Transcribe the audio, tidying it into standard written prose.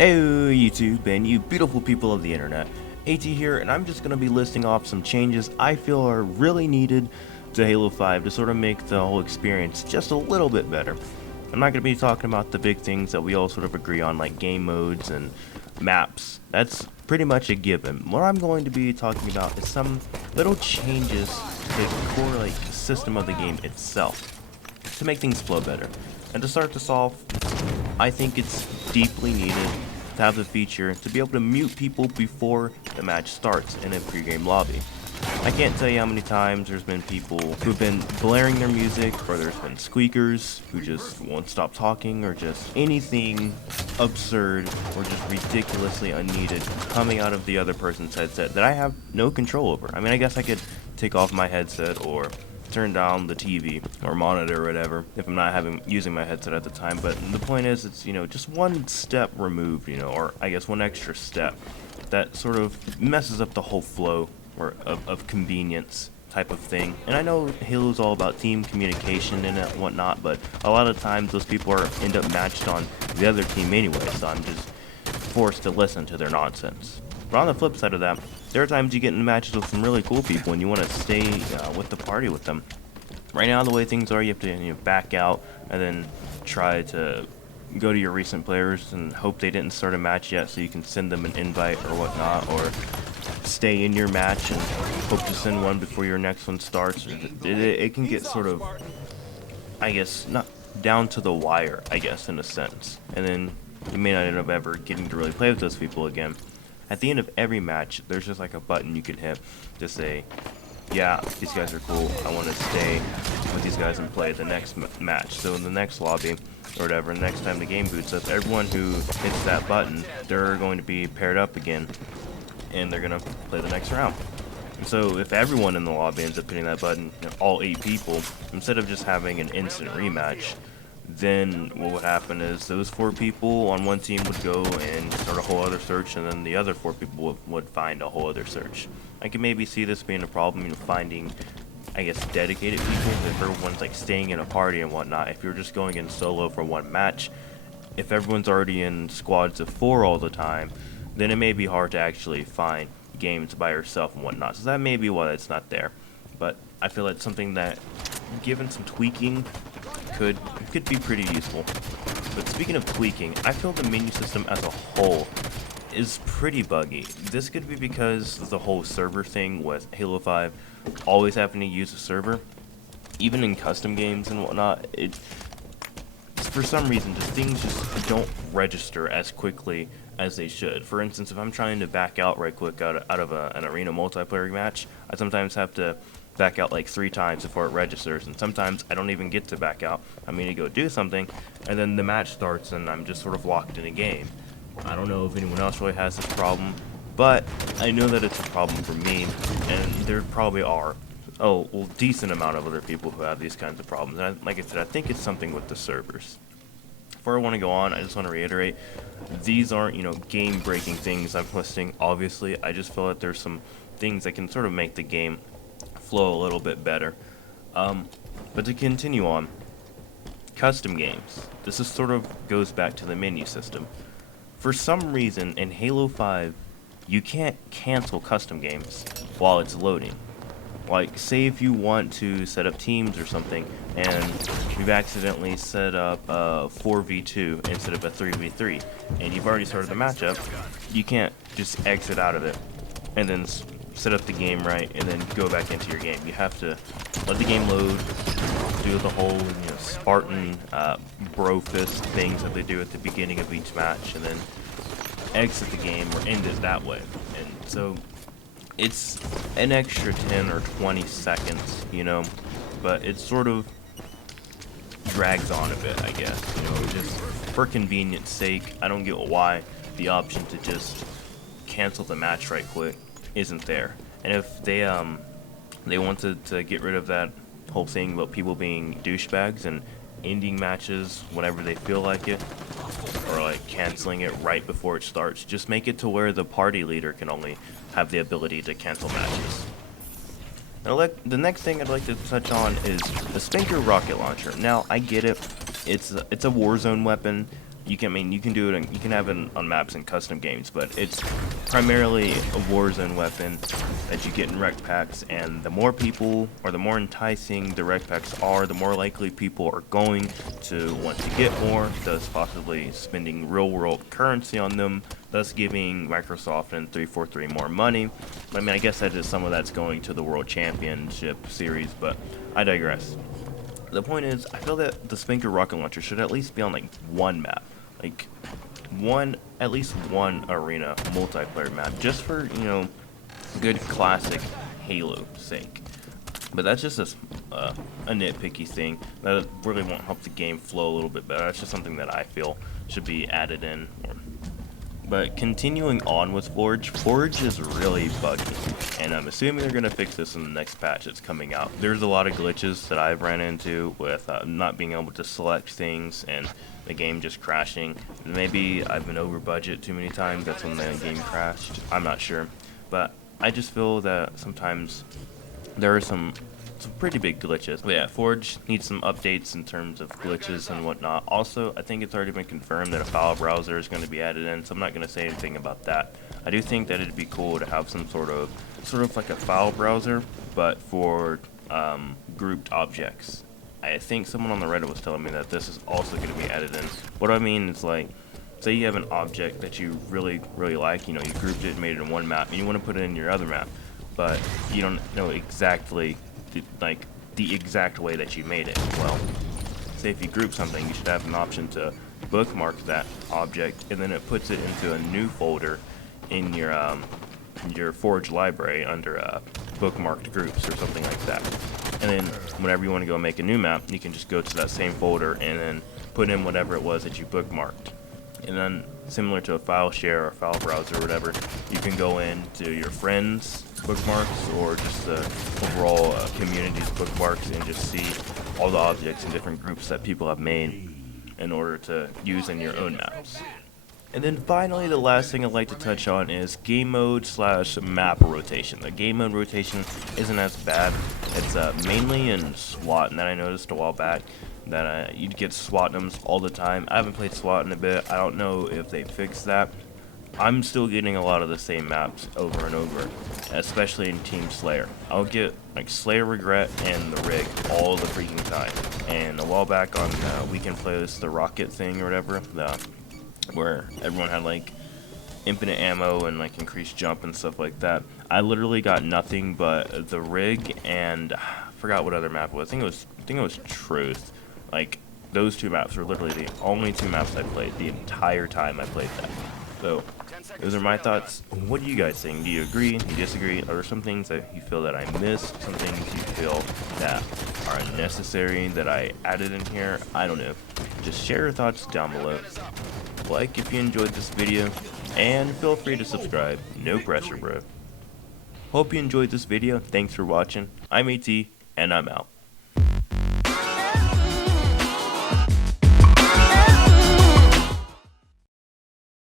Hey YouTube and you beautiful people of the internet, AT here, and I'm just going to be listing off some changes I feel are really needed to Halo 5 to sort of make the whole experience just a little bit better. I'm not going to be talking about the big things that we all sort of agree on, like game modes and maps. That's pretty much a given. What I'm going to be talking about is some little changes to the core system of the game itself to make things flow better. And to start this off, I think it's deeply needed to have the feature to be able to mute people before the match starts in a pre-game lobby. I can't tell you how many times there's been people who've been blaring their music, or there's been squeakers who just won't stop talking, or just anything absurd or just ridiculously unneeded coming out of the other person's headset that I have no control over. I mean, I guess I could take off my headset or turn down the TV or monitor or whatever if I'm not using my headset at the time, but the point is it's, just one step removed, or I guess one extra step that sort of messes up the whole flow or of convenience type of thing. And I know Halo's all about team communication and whatnot, but a lot of times those people end up matched on the other team anyway, so I'm just forced to listen to their nonsense. But on the flip side of that, there are times you get in matches with some really cool people and you want to stay with the party with them. Right now, the way things are, you have to back out and then try to go to your recent players and hope they didn't start a match yet so you can send them an invite or whatnot, or stay in your match and hope to send one before your next one starts. It can get sort of, I guess, not down to the wire, I guess, in a sense. And then you may not end up ever getting to really play with those people again. At the end of every match, there's just like a button you can hit to say, yeah, these guys are cool, I want to stay with these guys and play the next match. So in the next lobby, or whatever, next time the game boots up, everyone who hits that button, they're going to be paired up again, and they're going to play the next round. And so if everyone in the lobby ends up hitting that button, all 8 people, instead of just having an instant rematch, then what would happen is those 4 people on one team would go and start a whole other search, and then the other 4 people would find a whole other search. I can maybe see this being a problem, finding, I guess, dedicated people. If everyone's staying in a party and whatnot, if you're just going in solo for one match, if everyone's already in squads of 4 all the time, then it may be hard to actually find games by yourself and whatnot. So that may be why it's not there. But I feel it's something that, given some tweaking, could be pretty useful. But speaking of tweaking, I feel the menu system as a whole is pretty buggy. This could be because of the whole server thing with Halo 5 always having to use a server. Even in custom games and whatnot, for some reason, things just don't register as quickly as they should. For instance, if I'm trying to back out right quick out of an arena multiplayer match, I sometimes have to back out 3 times before it registers, and sometimes I don't even get to back out. I mean, to go do something, and then the match starts and I'm just sort of locked in a game. I don't know if anyone else really has this problem, but I know that it's a problem for me, and there probably are decent amount of other people who have these kinds of problems. And like I said, I think it's something with the servers. Before I want to go on, I just want to reiterate, these aren't, game-breaking things I'm listing, obviously. I just feel that there's some things that can sort of make the game flow a little bit better. But to continue on, custom games. This is sort of goes back to the menu system. For some reason, in Halo 5, you can't cancel custom games while it's loading. Like, say if you want to set up teams or something, and you've accidentally set up a 4v2 instead of a 3v3, and you've already started the matchup, you can't just exit out of it and then set up the game right and then go back into your game. You have to let the game load, do the whole Spartan bro fist things that they do at the beginning of each match, and then exit the game or end it that way. And so it's an extra 10 or 20 seconds, but it sort of drags on a bit, I guess, just for convenience sake. I don't get why the option to just cancel the match right quick isn't there. And if they wanted to get rid of that whole thing about people being douchebags and ending matches whenever they feel like it, or canceling it right before it starts, just make it to where the party leader can only have the ability to cancel matches. Now, the next thing I'd like to touch on is the Spankr rocket launcher. Now, I get it, it's a Warzone weapon. you can, I mean, you can do it, you can have it on maps and custom games, but it's primarily a Warzone weapon that you get in rec packs, and the more people, or the more enticing the rec packs are, the more likely people are going to want to get more, thus possibly spending real world currency on them, thus giving Microsoft and 343 more money. I mean, I guess that is some of that's going to the World Championship series, but I digress. The point is, I feel that the Spankr rocket launcher should at least be on like one map, like at least one arena multiplayer map, just for, you know, good classic Halo sake. But that's just a nitpicky thing that really won't help the game flow a little bit better. That's just something that I feel should be added in. But continuing on with Forge is really buggy, and I'm assuming they're going to fix this in the next patch that's coming out. There's a lot of glitches that I've ran into with not being able to select things and the game just crashing. Maybe I've been over budget too many times, that's when the game crashed, I'm not sure. But I just feel that sometimes there are some pretty big glitches. But yeah, Forge needs some updates in terms of glitches and whatnot. Also, I think it's already been confirmed that a file browser is going to be added in, so I'm not going to say anything about that. I do think that it'd be cool to have some sort of like a file browser, but for grouped objects. I think someone on the Reddit was telling me that this is also going to be added in. What I mean is, like, say you have an object that you really like, you know, you grouped it and made it in one map, and you want to put it in your other map, but you don't know exactly the exact way that you made it. Well, say if you group something, you should have an option to bookmark that object, and then it puts it into a new folder in your Forge library under bookmarked groups or something like that. And then whenever you want to go make a new map, you can just go to that same folder and then put in whatever it was that you bookmarked. And then, similar to a file share or file browser or whatever, you can go into your friends' bookmarks or just the overall community's bookmarks and just see all the objects in different groups that people have made in order to use in your own maps. And then finally, the last thing I'd like to touch on is game mode / map rotation. The game mode rotation isn't as bad. It's mainly in SWAT, and that I noticed a while back that you'd get SWATnums all the time. I haven't played SWAT in a bit. I don't know if they fixed that. I'm still getting a lot of the same maps over and over, especially in Team Slayer. I'll get like Slayer Regret and the Rig all the freaking time. And a while back on Weekend Playlist, the Rocket thing or whatever, where everyone had like infinite ammo and like increased jump and stuff like that, I literally got nothing but the Rig and I forgot what other map it was. I think it was Truth. Like, those two maps were literally the only two maps I played the entire time I played that. So, those are my thoughts. What do you guys think? Do you agree? Do you disagree? Are there some things that you feel that I missed? Some things you feel that are unnecessary that I added in here? I don't know. Just share your thoughts down below. Like if you enjoyed this video, and feel free to subscribe. No pressure, bro. Hope you enjoyed this video. Thanks for watching. I'm AT, and I'm out.